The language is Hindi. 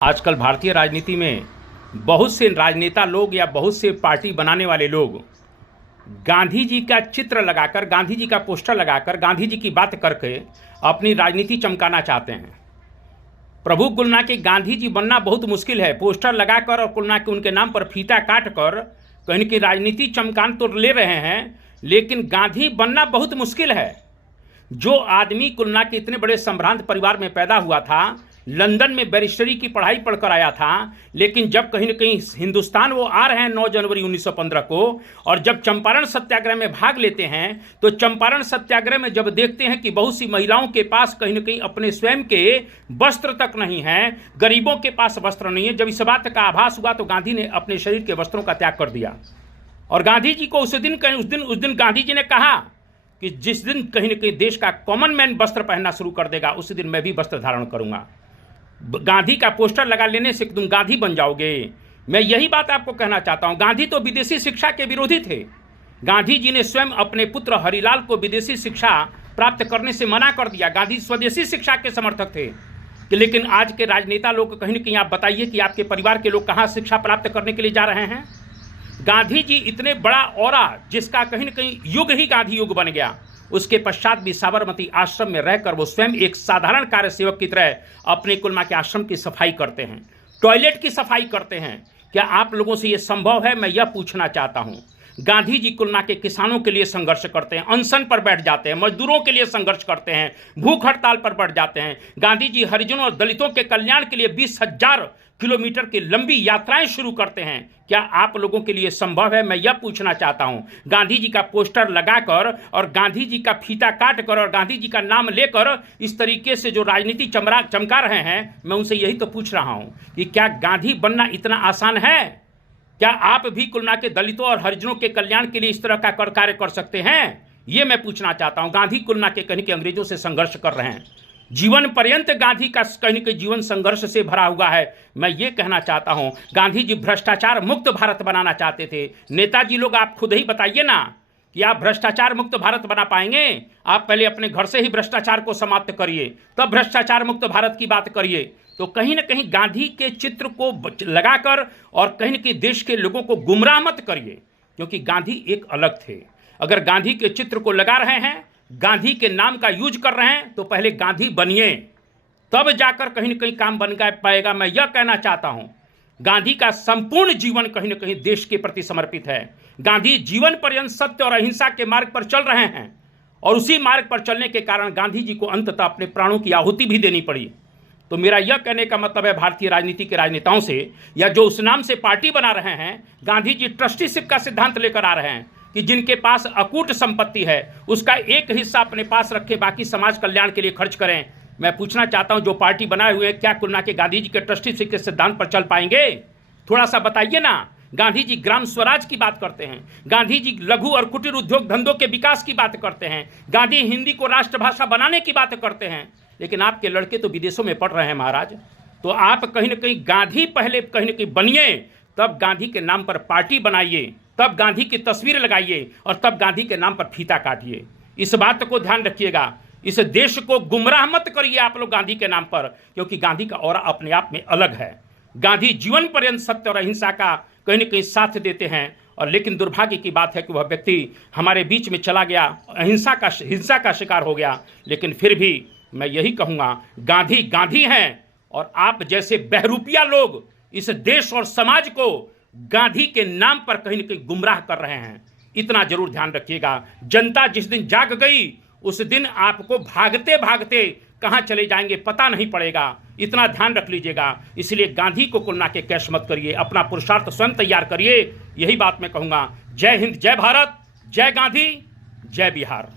आजकल भारतीय राजनीति में बहुत से राजनेता लोग या बहुत से पार्टी बनाने वाले लोग गांधी जी का चित्र लगाकर, गांधी जी का पोस्टर लगाकर, गांधी जी की बात करके अपनी राजनीति चमकाना चाहते हैं। प्रभु कुलना के गांधी जी बनना बहुत मुश्किल है। पोस्टर लगाकर और कुलना के उनके नाम पर फीता काट कर कहीं की राजनीति चमकान तो ले रहे हैं, लेकिन गांधी बनना बहुत मुश्किल है। जो आदमी कुलना के इतने बड़े संभ्रांत परिवार में पैदा हुआ था, लंदन में बैरिस्टरी की पढ़ाई पढ़कर आया था, लेकिन जब कहीं न कहीं हिंदुस्तान वो आ रहे हैं 9 जनवरी 1915 को, और जब चंपारण सत्याग्रह में भाग लेते हैं, तो चंपारण सत्याग्रह में जब देखते हैं कि बहुत सी महिलाओं के पास कहीं न कहीं अपने स्वयं के वस्त्र तक नहीं है, गरीबों के पास वस्त्र नहीं है, जब इस बात का आभास हुआ तो गांधी ने अपने शरीर के वस्त्रों का त्याग कर दिया। और गांधी जी को उस दिन गांधी जी ने कहा कि जिस दिन कहीं न कहीं देश का कॉमन मैन वस्त्र पहनना शुरू कर देगा, उसी दिन मैं भी वस्त्र धारण करूंगा। गांधी का पोस्टर लगा लेने से तुम गांधी बन जाओगे। मैं यही बात आपको कहना चाहता हूं। गांधी तो विदेशी शिक्षा के विरोधी थे। गांधी जी ने स्वयं अपने पुत्र हरिलाल को विदेशी शिक्षा प्राप्त करने से मना कर दिया। गांधी स्वदेशी शिक्षा के समर्थक थे। लेकिन आज के राजनेता लोग कहीं न कहीं आप बताइए कि आपके परिवार के लोग कहाँ शिक्षा प्राप्त करने के लिए जा रहे हैं। गांधी जी इतने बड़ा औरा, जिसका कहीं न कहीं युग ही गांधी युग बन गया, उसके पश्चात भी साबरमती आश्रम में रहकर वो स्वयं एक साधारण कार्य सेवक की तरह अपने कुलमा के आश्रम की सफाई करते हैं, टॉयलेट की सफाई करते हैं। क्या आप लोगों से ये संभव है? मैं यह पूछना चाहता हूँ। गांधी जी कुलमा के किसानों के लिए संघर्ष करते हैं, अनशन पर बैठ जाते हैं, मजदूरों के लिए संघर्ष करते हैं, भूख हड़ताल पर बैठ जाते हैं। गांधी जी हरिजनों और दलितों के कल्याण के लिए 20,000 किलोमीटर की लंबी यात्राएं शुरू करते हैं। क्या आप लोगों के लिए संभव है? मैं यह पूछना चाहता हूं। गांधी जी का पोस्टर लगाकर और गांधी जी का फीता काट कर और गांधी जी का नाम लेकर इस तरीके से जो राजनीति चमका रहे हैं, मैं उनसे यही तो पूछ रहा हूं कि क्या गांधी बनना इतना आसान है? क्या आप भी कुलना के दलितों और हरिजनों के कल्याण के लिए इस तरह का कार्य कर सकते हैं? ये मैं पूछना चाहता हूं। गांधी कुलना के कहीं के अंग्रेजों से संघर्ष कर रहे हैं। जीवन पर्यंत गांधी का कहीं के जीवन संघर्ष से भरा हुआ है। मैं ये कहना चाहता हूं, गांधी जी भ्रष्टाचार मुक्त भारत बनाना चाहते थे। नेताजी लोग आप खुद ही बताइए ना कि आप भ्रष्टाचार मुक्त भारत बना पाएंगे? आप पहले अपने घर से ही भ्रष्टाचार को समाप्त करिए, तब भ्रष्टाचार मुक्त भारत की बात करिए। तो कहीं ना कहीं गांधी के चित्र को लगाकर और कहीं न कहीं देश के लोगों को गुमराह मत करिए, क्योंकि गांधी एक अलग थे। अगर गांधी के चित्र को लगा रहे हैं, गांधी के नाम का यूज कर रहे हैं, तो पहले गांधी बनिए, तब जाकर कहीं न कहीं काम बन पाएगा। मैं यह कहना चाहता हूं, गांधी का संपूर्ण जीवन कहीं न कहीं देश के प्रति समर्पित है। गांधी जीवन पर्यंत सत्य और अहिंसा के मार्ग पर चल रहे हैं, और उसी मार्ग पर चलने के कारण गांधी जी को अंततः अपने प्राणों की आहुति भी देनी पड़ी। तो मेरा यह कहने का मतलब है भारतीय राजनीति के राजनेताओं से, या जो उस नाम से पार्टी बना रहे हैं, गांधी जी ट्रस्टीशिप का सिद्धांत लेकर आ रहे हैं कि जिनके पास अकूट संपत्ति है उसका एक हिस्सा अपने पास रखें, बाकी समाज कल्याण के लिए खर्च करें। मैं पूछना चाहता हूं, जो पार्टी बनाए हुए क्या कुलना के गांधी जी के ट्रस्टीशिप के सिद्धांत पर चल पाएंगे? थोड़ा सा बताइए ना। गांधी जी ग्राम स्वराज की बात करते हैं, गांधी जी लघु और कुटीर उद्योग धंधों के विकास की बात करते हैं, गांधी हिंदी को राष्ट्रभाषा बनाने की बात करते हैं, लेकिन आपके लड़के तो विदेशों में पढ़ रहे हैं महाराज। तो आप कहीं ना कहीं गांधी पहले कहीं ना कहीं बनिए, तब गांधी के नाम पर पार्टी बनाइए, तब गांधी की तस्वीर लगाइए, और तब गांधी के नाम पर फीता काटिए। इस बात को ध्यान रखिएगा। इस देश को गुमराह मत करिए आप लोग गांधी के नाम पर, क्योंकि गांधी का ऑरा अपने आप में अलग है। गांधी जीवन पर्यंत सत्य और अहिंसा का कहीं न कहीं साथ देते हैं, और लेकिन दुर्भाग्य की बात है कि वह व्यक्ति हमारे बीच में चला गया, हिंसा का शिकार हो गया। लेकिन फिर भी मैं यही कहूँगा, गांधी गांधी हैं, और आप जैसे बहरूपिया लोग इस देश और समाज को गांधी के नाम पर कहीं न कहीं गुमराह कर रहे हैं। इतना जरूर ध्यान रखिएगा। जनता जिस दिन जाग गई, उस दिन आपको भागते भागते कहां चले जाएंगे पता नहीं पड़ेगा। इतना ध्यान रख लीजिएगा। इसलिए गांधी को कुलना के कैश मत करिए, अपना पुरुषार्थ स्वयं तैयार करिए। यही बात मैं कहूंगा। जय हिंद, जय भारत, जय गांधी, जय बिहार।